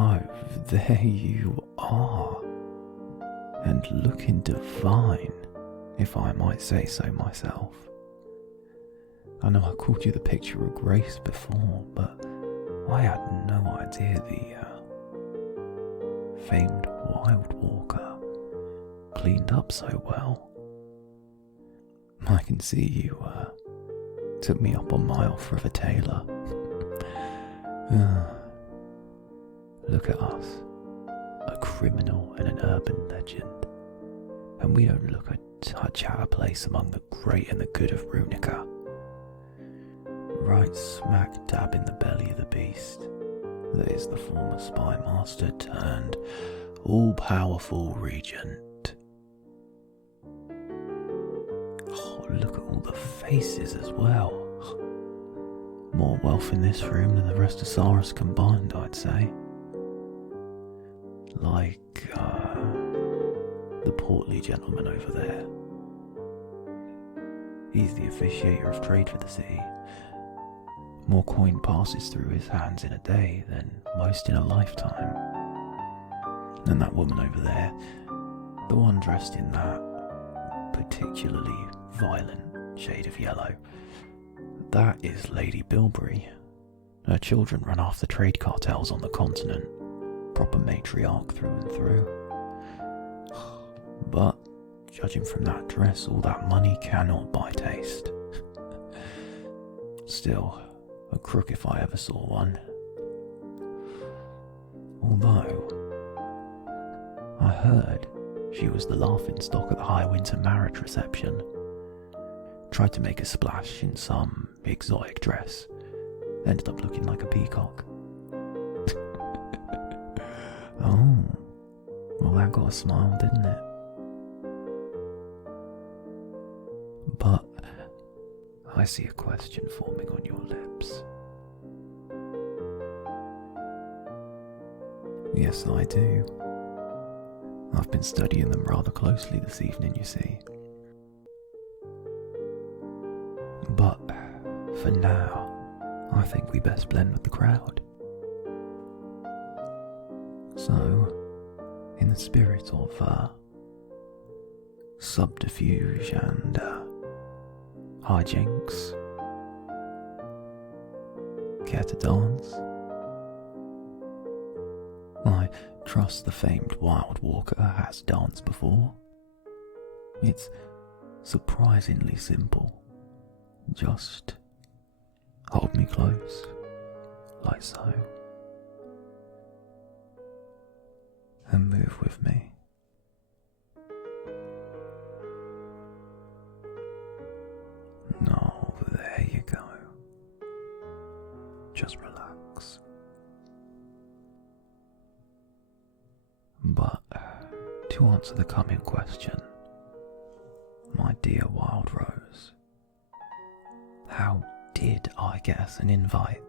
Oh, there you are. And looking divine, if I might say so myself. I know I called you the picture of grace before, but I had no idea the famed wild walker cleaned up so well. I can see you took me up on my offer of a tailor. Look at us, a criminal and an urban legend, and we don't look a touch out of place among the great and the good of Runica. Right smack dab in the belly of the beast that is the former spy master turned all-powerful regent. Oh, look at all the faces as well. More wealth in this room than the rest of Saris combined, I'd say. Like, the portly gentleman over there. He's the officiator of trade for the city. More coin passes through his hands in a day than most in a lifetime. And that woman over there, the one dressed in that particularly violent shade of yellow, that is Lady Bilberry. Her children run off the trade cartels on the continent. Proper matriarch through and through. But, judging from that dress, all that money cannot buy taste. Still, a crook if I ever saw one. Although, I heard she was the laughingstock at the High Winter marriage reception. Tried to make a splash in some exotic dress. Ended up looking like a peacock. Oh, well that got a smile, didn't it? But I see a question forming on your lips. Yes, I do. I've been studying them rather closely this evening, you see. But for now, I think we best blend with the crowd. So, in the spirit of subterfuge and hijinks, care to dance? I trust the famed wild walker has danced before. It's surprisingly simple. Just hold me close, like so, and move with me. Oh, there you go. Just relax. But to answer the coming question, my dear Wild Rose, how did I get us an invite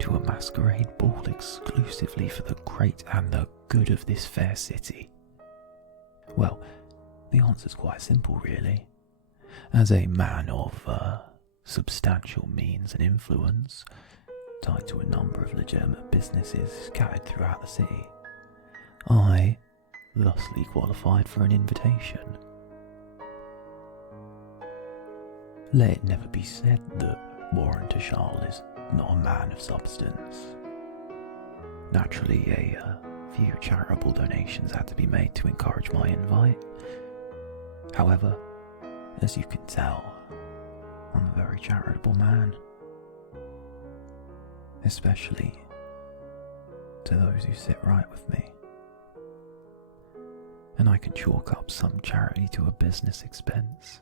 to a masquerade ball exclusively for the great and the good of this fair city? Well, the answer's quite simple, really. As a man of substantial means and influence, tied to a number of legitimate businesses scattered throughout the city, I thusly qualified for an invitation. Let it never be said that Warren Tashal is not a man of substance. Naturally, a few charitable donations had to be made to encourage my invite. However, as you can tell, I'm a very charitable man. Especially to those who sit right with me. And I can chalk up some charity to a business expense.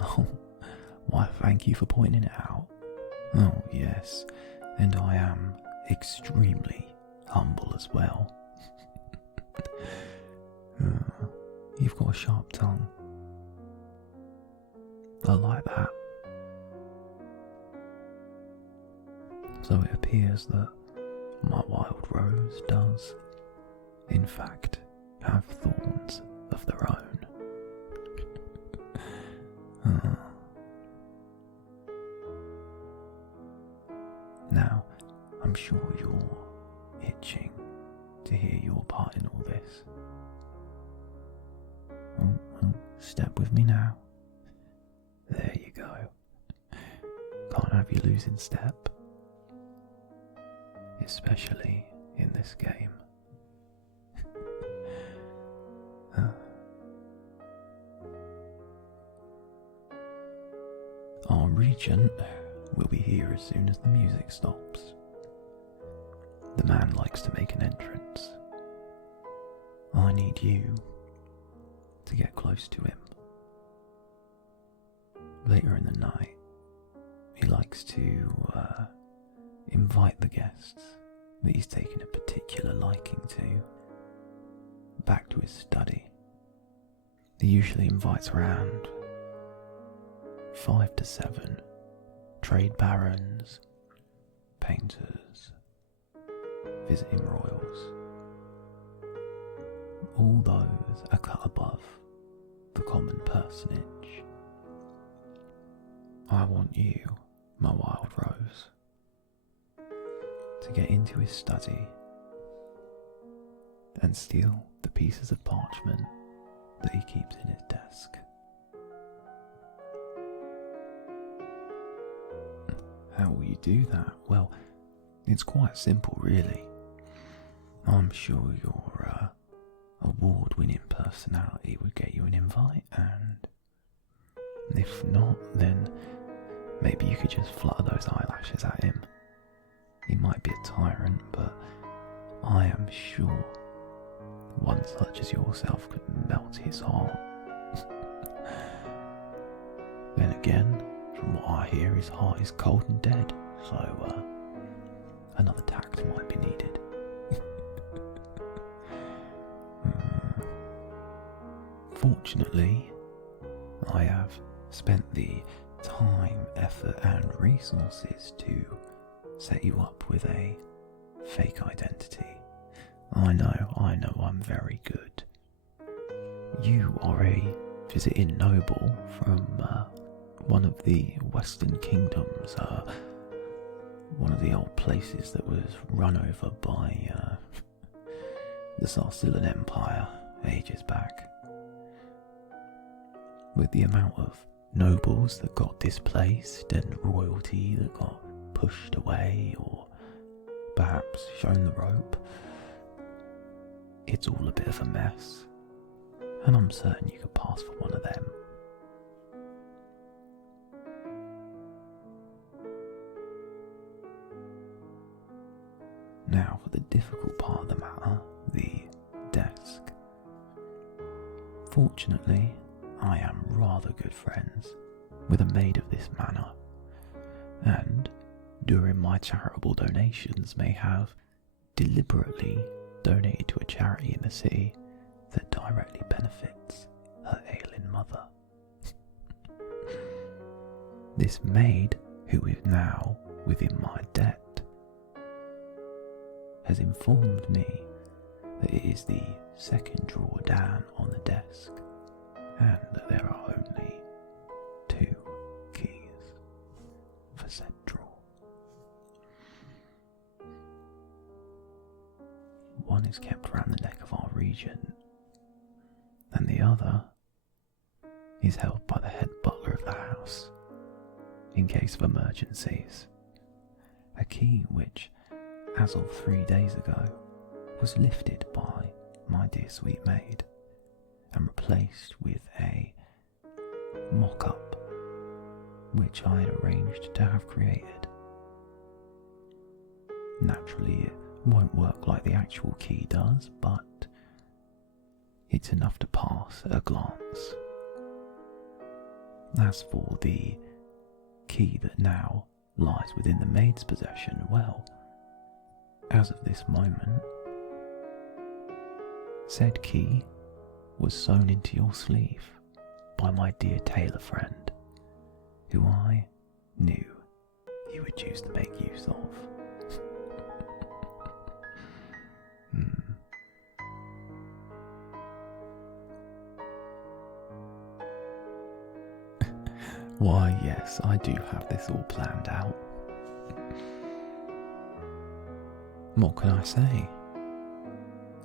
Oh, why thank you for pointing it out. Oh yes, and I am extremely humble as well. You've got a sharp tongue. I like that. So it appears that my wild rose does, in fact, have thorns of their own. Ah. Now, I'm sure you're itching to hear your part in all this. Oh, step with me now. There you go. Can't have you losing step. Especially in this game. Our regent will be here as soon as the music stops. The man likes to make an entrance. I need you to get close to him. Later in the night, he likes to invite the guests that he's taken a particular liking to back to his study. He usually invites around 5 to 7 trade barons, painters, visiting royals. All those are cut above the common personage. I want you, my wild rose, to get into his study and steal the pieces of parchment that he keeps in his desk. How will you do that? Well, it's quite simple, really. I'm sure your award-winning personality would get you an invite, and if not, then maybe you could just flutter those eyelashes at him. He might be a tyrant, but I am sure one such as yourself could melt his heart. Then again, from what I hear, his heart is cold and dead, so another tact might be needed. Fortunately, I have spent the time, effort and resources to set you up with a fake identity. I know, I'm very good. You are a visiting noble from one of the Western Kingdoms, one of the old places that was run over by the Sarcillan Empire ages back. With the amount of nobles that got displaced and royalty that got pushed away or perhaps shown the rope, it's all a bit of a mess, and I'm certain you could pass for one of them. Now for the difficult part of the matter, the desk. Fortunately, I am rather good friends with a maid of this manor, and during my charitable donations may have deliberately donated to a charity in the city that directly benefits her ailing mother. This maid, who is now within my debt, has informed me that it is the second drawer down on the desk, and that there are only 2 keys for said drawer. One is kept around the neck of our regent, and the other is held by the head butler of the house in case of emergencies. A key which, as of 3 days ago, was lifted by my dear sweet maid and replaced with a mock-up which I had arranged to have created. Naturally, it won't work like the actual key does, but it's enough to pass at a glance. As for the key that now lies within the maid's possession, well, as of this moment, said key was sewn into your sleeve by my dear tailor friend, who I knew you would choose to make use of. Why, yes, I do have this all planned out. What can I say?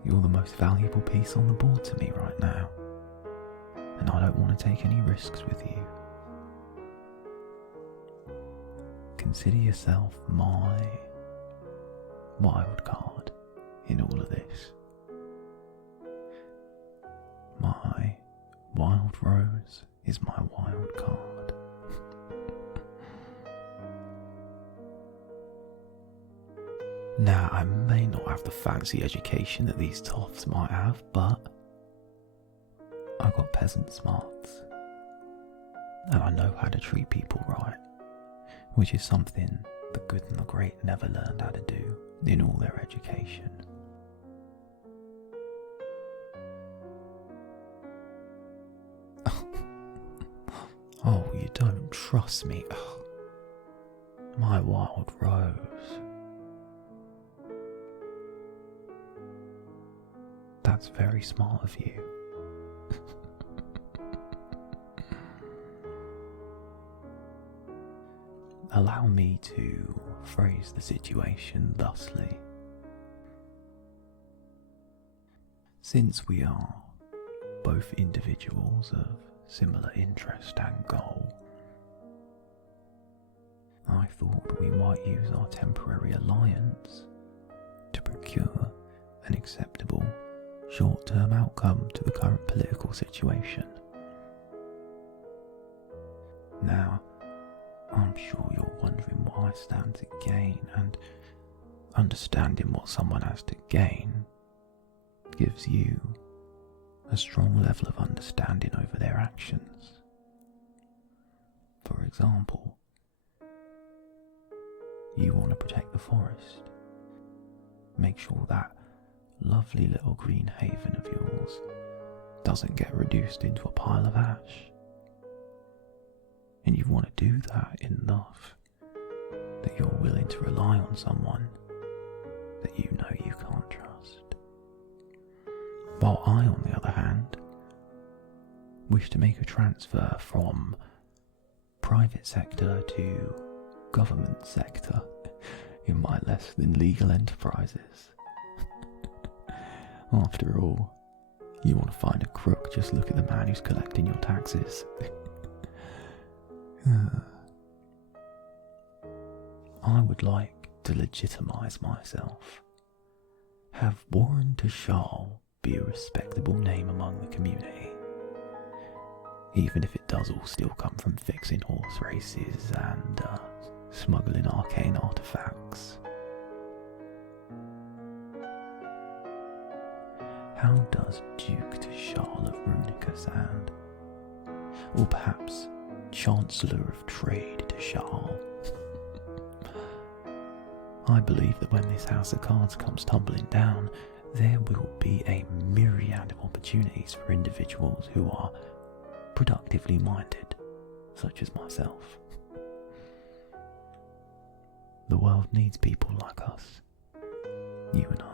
You're the most valuable piece on the board to me right now, and I don't want to take any risks with you. Consider yourself my wild card in all of this. My wild rose is my wild card. Now, I may not have the fancy education that these toffs might have, but I got peasant smarts, and I know how to treat people right, which is something the good and the great never learned how to do in all their education. Oh, you don't trust me. Oh, my wild rose. That's very smart of you. Allow me to phrase the situation thusly. Since we are both individuals of similar interest and goal, I thought we might use our temporary alliance to procure an acceptable short-term outcome to the current political situation. Now, I'm sure you're wondering what I stand to gain, and understanding what someone has to gain gives you a strong level of understanding over their actions. For example, you want to protect the forest. Make sure that lovely little green haven of yours doesn't get reduced into a pile of ash. And you want to do that enough that you're willing to rely on someone that you know you can't trust. While I, on the other hand, wish to make a transfer from private sector to government sector in my less than legal enterprises. After all, you want to find a crook, just look at the man who's collecting your taxes. I would like to legitimise myself. Have Warren to Charles be a respectable name among the community, even if it does all still come from fixing horse races and smuggling arcane artifacts. How does Duke to Charles of Runica sound? Or perhaps Chancellor of Trade to Charles? I believe that when this house of cards comes tumbling down, there will be a myriad of opportunities for individuals who are productively minded, such as myself. The world needs people like us, you and I.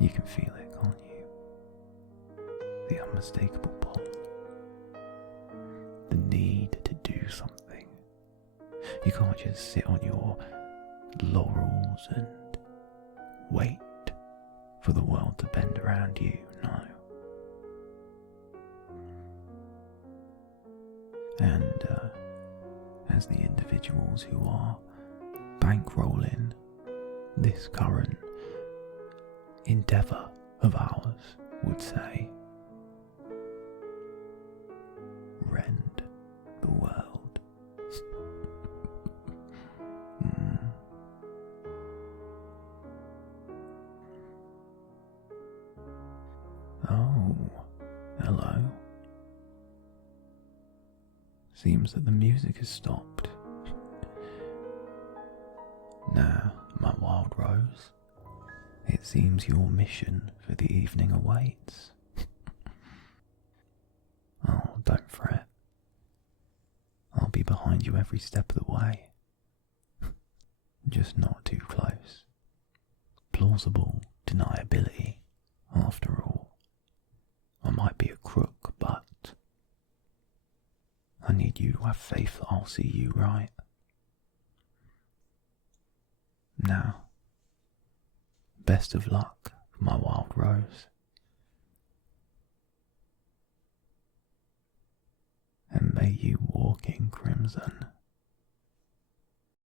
You can feel it, can't you? The unmistakable pull. The need to do something. You can't just sit on your laurels and wait for the world to bend around you, no. And as the individuals who are bankrolling this current endeavour of ours would say, rend the world. Oh, hello. Seems that the music has stopped. Now, my wild rose, it seems your mission for the evening awaits. Oh, don't fret. I'll be behind you every step of the way. Just not too close. Plausible deniability, after all. I might be a crook, but I need you to have faith that I'll see you right. Now, best of luck, my wild rose. And may you walk in crimson.